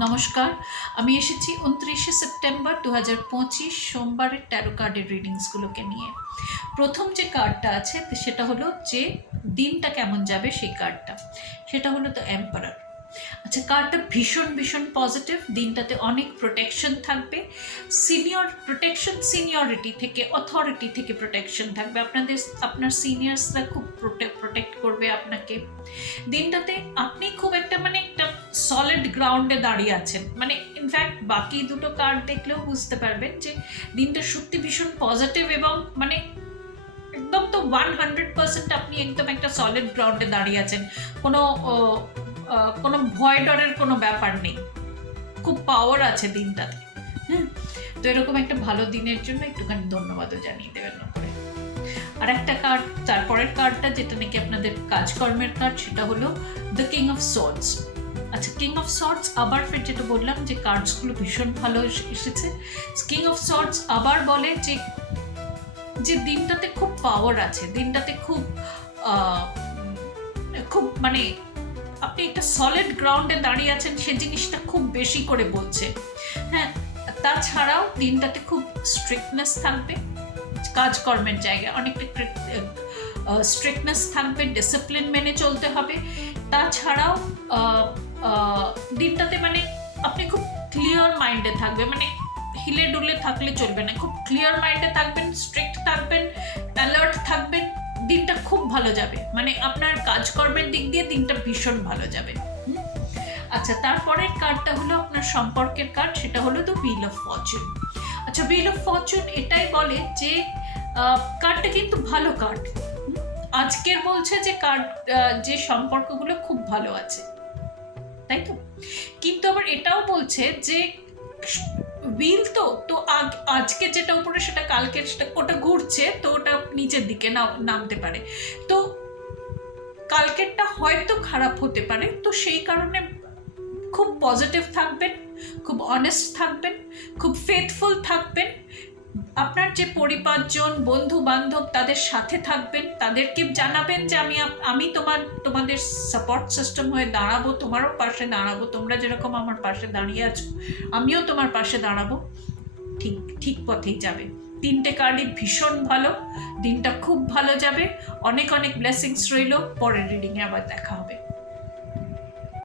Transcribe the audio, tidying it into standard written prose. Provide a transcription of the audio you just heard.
নমস্কার, আমি এসেছি 29শে সেপ্টেম্বর 2025 সোমবারের ট্যারো কার্ডের রিডিংসগুলোকে নিয়ে। প্রথম যে কার্ডটা আছে সেটা হলো যে দিনটা কেমন যাবে সেই কার্ডটা, সেটা হলো দ্য এম্পারার। আচ্ছা, কার্ডটা ভীষণ ভীষণ পজিটিভ। দিনটাতে অনেক প্রোটেকশন থাকবে, সিনিয়রিটি থেকে, অথরিটি থেকে প্রোটেকশন থাকবে। আপনার সিনিয়র্সরা খুব প্রোটেক্ট করবে আপনাকে দিনটাতে। আপনি খুব একটা একটা সলিড গ্রাউন্ডে দাঁড়িয়ে আছেন, ইনফ্যাক্ট বাকি দুটো কার্ড দেখলেও বুঝতে পারবেন যে দিনটা সত্যি ভীষণ পজিটিভ এবং একদম তো 100% আপনি একদম একটা সলিড গ্রাউন্ডে দাঁড়িয়ে আছেন। কোনো কোনো ভয় ডরের কোনো ব্যাপার নেই, খুব পাওয়ার আছে দিনটাতে। হ্যাঁ, তো এরকম একটা ভালো দিনের জন্য একটুখানি ধন্যবাদও জানিয়ে দেবেন করে। আর একটা কার্ড, তারপরের কার্ডটা যেটা নাকি আপনাদের কাজকর্মের কার্ড, সেটা হলো দ্য কিং অফ সোর্ডস। আচ্ছা, কিং অফ সোর্ডস আবার ফের যেটা বললাম যে কার্ডসগুলো ভীষণ ভালো এসেছে। কিং অফ সোর্ডস আবার বলে যে দিনটাতে খুব পাওয়ার আছে, দিনটাতে খুব খুব আপনি একটা সলিড গ্রাউন্ডে দাঁড়িয়ে আছেন, সে জিনিসটা খুব বেশি করে বলছে। হ্যাঁ, তাছাড়াও দিনটাতে খুব স্ট্রিক্টনেস থাকবে, কাজকর্মের জায়গায় অনেকটা স্ট্রিক্টনেস থাকবে, ডিসিপ্লিন মেনে চলতে হবে। তাছাড়াও দিনটাতে আপনি খুব ক্লিয়ার মাইন্ডে থাকবে, হিলে ডুলে থাকলে চলবে না, খুব ক্লিয়ার মাইন্ডে থাকবেন, স্ট্রিক্ট থাকবেন, অ্যালার্ট থাকবেন। দিনটা খুব ভালো যাবে, আপনার কাজকর্মের দিক দিয়ে দিনটা ভীষণ ভালো যাবে। আচ্ছা, তারপরের কার্ডটা হলো আপনার সম্পর্কের কার্ড, সেটা হলো দ্য হুইল অফ ফরচুন। আচ্ছা, হুইল অফ ফরচুন এটাই বলে যে কার্ডটা কিন্তু ভালো কার্ড। আজকের বলছে যে যে সম্পর্কগুলো খুব ভালো আছে, তাই তো? কিন্তু আবার এটাও বলছে যে হুইল তো আজকে যেটা উপরে সেটা কালকে সেটা ওটা ঘুরছে, তো ওটা নিচের দিকে নামতে পারে। তো কালকেরটা হয়তো খারাপ হতে পারে, তো সেই কারণে খুব পজিটিভ থাকবেন, খুব অনেস্ট থাকবেন, খুব ফেথফুল থাকবেন। আপনার যে পরিবারজন, বন্ধু বান্ধব, তাদের সাথে থাকবেন, তাদেরকে জানাবেন যে আমি তোমাদের সাপোর্ট সিস্টেম হয়ে দাঁড়াবো, তোমারও পাশে দাঁড়াবো, তোমরা যেরকম আমার পাশে দাঁড়িয়ে আছো আমিও তোমার পাশে দাঁড়াবো। ঠিক পথেই যাবে। তিনটে কার্ডই ভীষণ ভালো, দিনটা খুব ভালো যাবে। অনেক অনেক ব্লেসিংস রইল। পরের রিডিংয়ে আবার দেখা হবে।